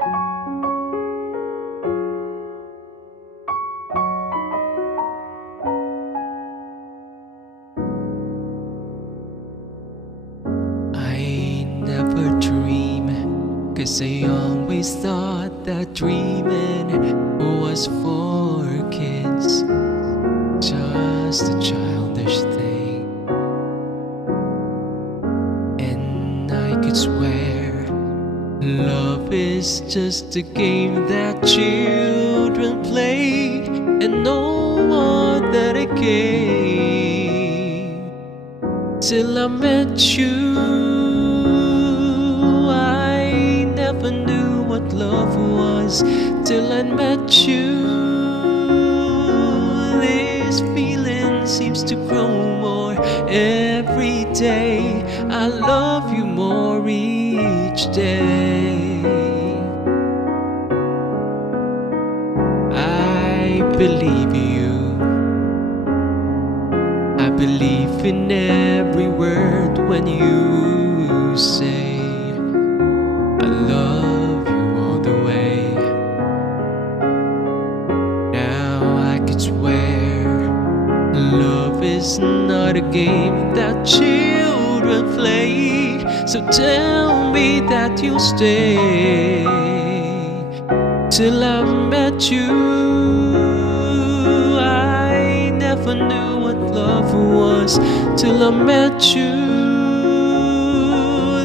I never dream, 'cause I always thought that dreaming was for kids, just a childish thing. And I could swear love is just a game that children play, and no more than a game. Till I met you, I never knew what love was. Till I met you, this feeling seems to grow more every day. I love you more each day. I believe you. I believe in every word when you say I love you all the way. Now I could swear love is not a game that children play. So tell me that you'll stay till I met you. I never knew what love was till I met you.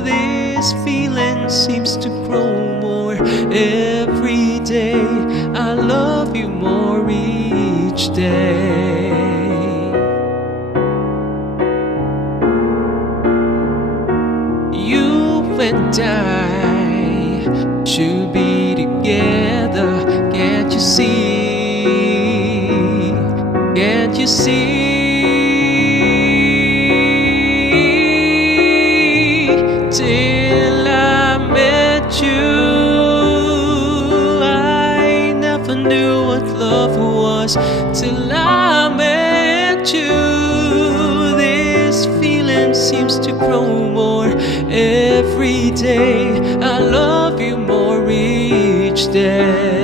This feeling seems to grow more every day. I love you more each day. You and I should be together. Can't you see? Can't you see? Till I met you, I never knew what love was. Till I met you, this feeling seems to grow more every day. I love you more each day.